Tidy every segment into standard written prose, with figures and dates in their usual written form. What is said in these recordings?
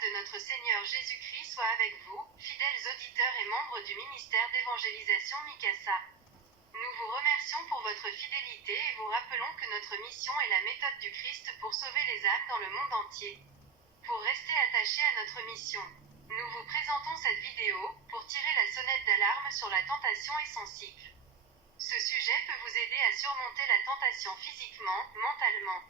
grâce de notre Seigneur Jésus-Christ soit avec vous, fidèles auditeurs et membres du ministère d'évangélisation Mikasa. Nous vous remercions pour votre fidélité et vous rappelons que notre mission est la méthode du Christ pour sauver les âmes dans le monde entier. Pour rester attachés à notre mission, nous vous présentons cette vidéo pour tirer la sonnette d'alarme sur la tentation et son cycle. Ce sujet peut vous aider à surmonter la tentation physiquement, mentalement,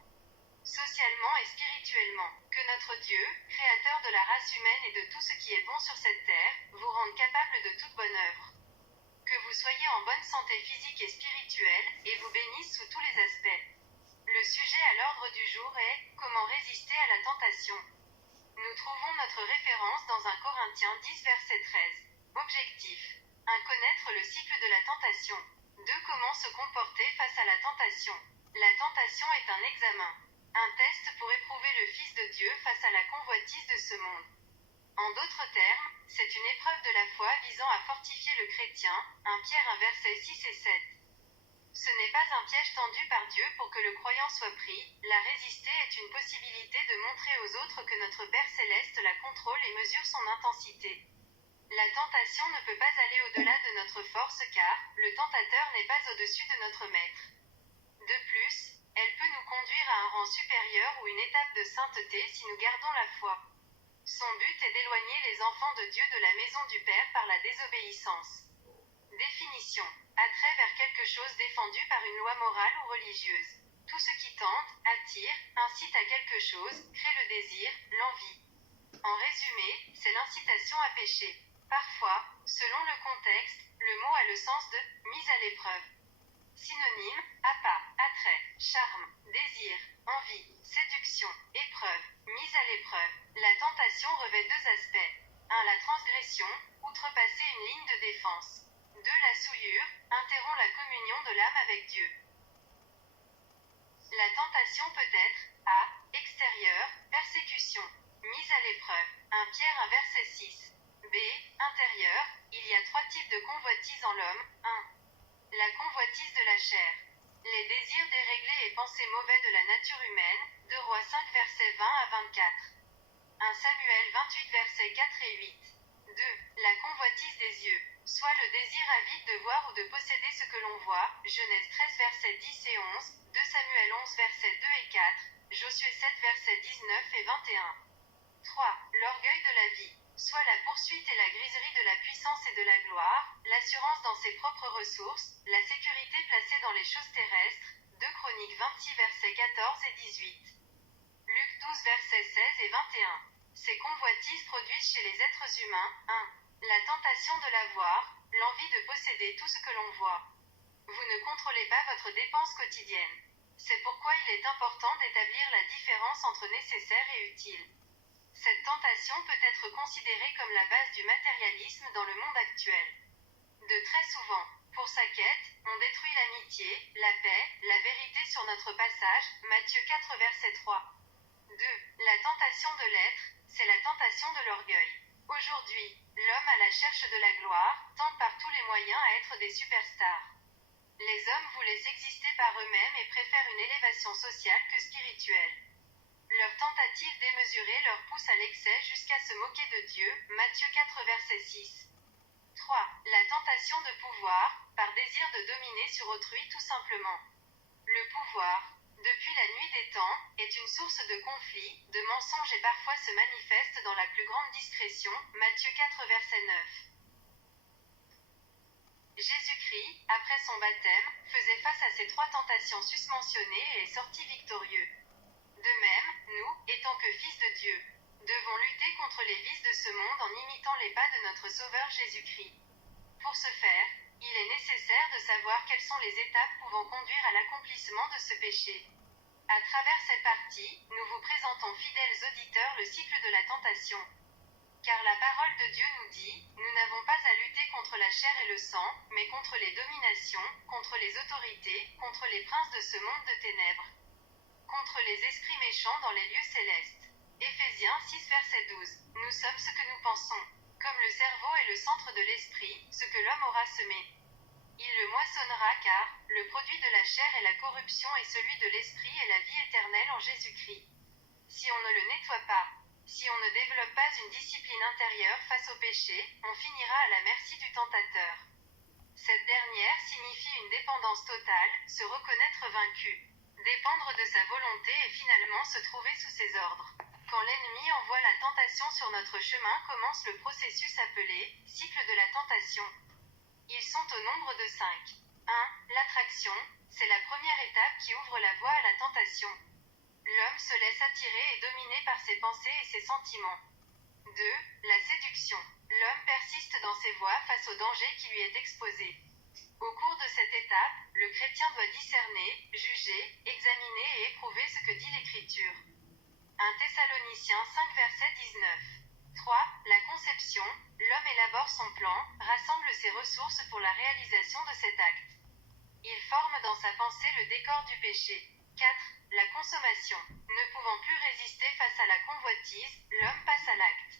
socialement et spirituellement. Que notre Dieu, créateur de la race humaine et de tout ce qui est bon sur cette terre, vous rende capable de toute bonne œuvre. Que vous soyez en bonne santé physique et spirituelle, et vous bénisse sous tous les aspects. Le sujet à l'ordre du jour est « Comment résister à la tentation ?» Nous trouvons notre référence dans 1 Corinthiens 10 verset 13. Objectif. 1. Connaître le cycle de la tentation. 2. Comment se comporter face à la tentation. La tentation est un examen. Un test pour éprouver le Fils de Dieu face à la convoitise de ce monde. En d'autres termes, c'est une épreuve de la foi visant à fortifier le chrétien. 1 Pierre 1 verset 6 et 7. Ce n'est pas un piège tendu par Dieu pour que le croyant soit pris. La résister est une possibilité de montrer aux autres que notre Père Céleste la contrôle et mesure son intensité. La tentation ne peut pas aller au-delà de notre force car le tentateur n'est pas au-dessus de notre maître. De plus, elle peut nous conduire à un rang supérieur ou une étape de sainteté si nous gardons la foi. Son but est d'éloigner les enfants de Dieu de la maison du Père par la désobéissance. Définition. Attrait vers quelque chose défendu par une loi morale ou religieuse. Tout ce qui tente, attire, incite à quelque chose, crée le désir, l'envie. En résumé, c'est l'incitation à pécher. Parfois, selon le contexte, le mot a le sens de « mise à l'épreuve ». Synonyme, appât, attrait, charme, désir, envie, séduction, épreuve, mise à l'épreuve. La tentation revêt deux aspects. 1. La transgression, outrepasser une ligne de défense. 2. La souillure, interrompt la communion de l'âme avec Dieu. La tentation peut être A. Extérieure, persécution, mise à l'épreuve. 1 Pierre 1 verset 6. B. Intérieure, il y a trois types de convoitise en l'homme. 1. La convoitise de la chair. Les désirs déréglés et pensées mauvais de la nature humaine. 2 Rois 5 versets 20 à 24. 1 Samuel 28 versets 4 et 8. 2. La convoitise des yeux. Soit le désir avide de voir ou de posséder ce que l'on voit. Genèse 13 versets 10 et 11. 2 Samuel 11 versets 2 et 4. Josué 7 versets 19 et 21. 3. L'orgueil de la vie. Soit la poursuite et la griserie de la puissance et de la gloire, l'assurance dans ses propres ressources, la sécurité placée dans les choses terrestres. 2 Chroniques 26 versets 14 et 18. Luc 12 versets 16 et 21. Ces convoitises produisent chez les êtres humains 1. La tentation de l'avoir, l'envie de posséder tout ce que l'on voit. Vous ne contrôlez pas votre dépense quotidienne. C'est pourquoi il est important d'établir la différence entre nécessaire et utile. Cette tentation peut être considérée comme la base du matérialisme dans le monde actuel. De très souvent, pour sa quête, on détruit l'amitié, la paix, la vérité sur notre passage, Matthieu 4 verset 3. 2. La tentation de l'être, c'est la tentation de l'orgueil. Aujourd'hui, l'homme à la cherche de la gloire, tente par tous les moyens à être des superstars. Les hommes vous laissent exister par eux-mêmes et préfèrent une élévation sociale que spirituelle. Leur tentative démesurée leur pousse à l'excès jusqu'à se moquer de Dieu, Matthieu 4 verset 6. 3. La tentation de pouvoir, par désir de dominer sur autrui tout simplement. Le pouvoir, depuis la nuit des temps, est une source de conflits, de mensonges et parfois se manifeste dans la plus grande discrétion, Matthieu 4 verset 9. Jésus-Christ, après son baptême, faisait face à ces trois tentations susmentionnées et est sorti victorieux. De même, nous, étant que fils de Dieu, devons lutter contre les vices de ce monde en imitant les pas de notre Sauveur Jésus-Christ. Pour ce faire, il est nécessaire de savoir quelles sont les étapes pouvant conduire à l'accomplissement de ce péché. À travers cette partie, nous vous présentons fidèles auditeurs le cycle de la tentation. Car la parole de Dieu nous dit, nous n'avons pas à lutter contre la chair et le sang, mais contre les dominations, contre les autorités, contre les princes de ce monde de ténèbres, contre les esprits méchants dans les lieux célestes. Éphésiens 6 verset 12. Nous sommes ce que nous pensons. Comme le cerveau est le centre de l'esprit, ce que l'homme aura semé, il le moissonnera car le produit de la chair est la corruption et celui de l'esprit est la vie éternelle en Jésus-Christ. Si on ne le nettoie pas, Si on ne développe pas une discipline intérieure face au péché, on finira à la merci du tentateur. Cette dernière signifie une dépendance totale, se reconnaître vaincu. Dépendre de sa volonté et finalement se trouver sous ses ordres. Quand l'ennemi envoie la tentation sur notre chemin commence le processus appelé « cycle de la tentation ». Ils sont au nombre de 5. 1. L'attraction, c'est la première étape qui ouvre la voie à la tentation. L'homme se laisse attirer et dominer par ses pensées et ses sentiments. 2. La séduction. L'homme persiste dans ses voies face au danger qui lui est exposé. Au cours de cette étape, le chrétien doit discerner, juger, examiner et éprouver ce que dit l'Écriture. 1 Thessaloniciens 5 verset 19. 3. La conception. L'homme élabore son plan, rassemble ses ressources pour la réalisation de cet acte. Il forme dans sa pensée le décor du péché. 4. La consommation. Ne pouvant plus résister face à la convoitise, l'homme passe à l'acte.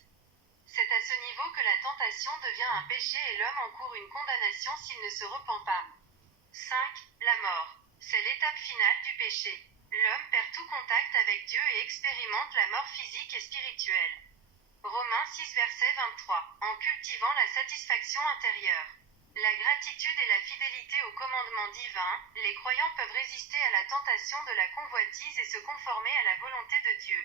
C'est à ce niveau que la tentation devient un péché et l'homme encourt une condamnation s'il ne se repent pas. 5. La mort. C'est l'étape finale du péché. L'homme perd tout contact avec Dieu et expérimente la mort physique et spirituelle. Romains 6 verset 23. En cultivant la satisfaction intérieure. La gratitude et la fidélité au commandement divin, les croyants peuvent résister à la tentation de la convoitise et se conformer à la volonté de Dieu.